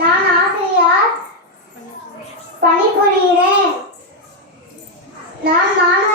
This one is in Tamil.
நான் ஆசிரியர் பணிபுரிகிறேன். நான் நான்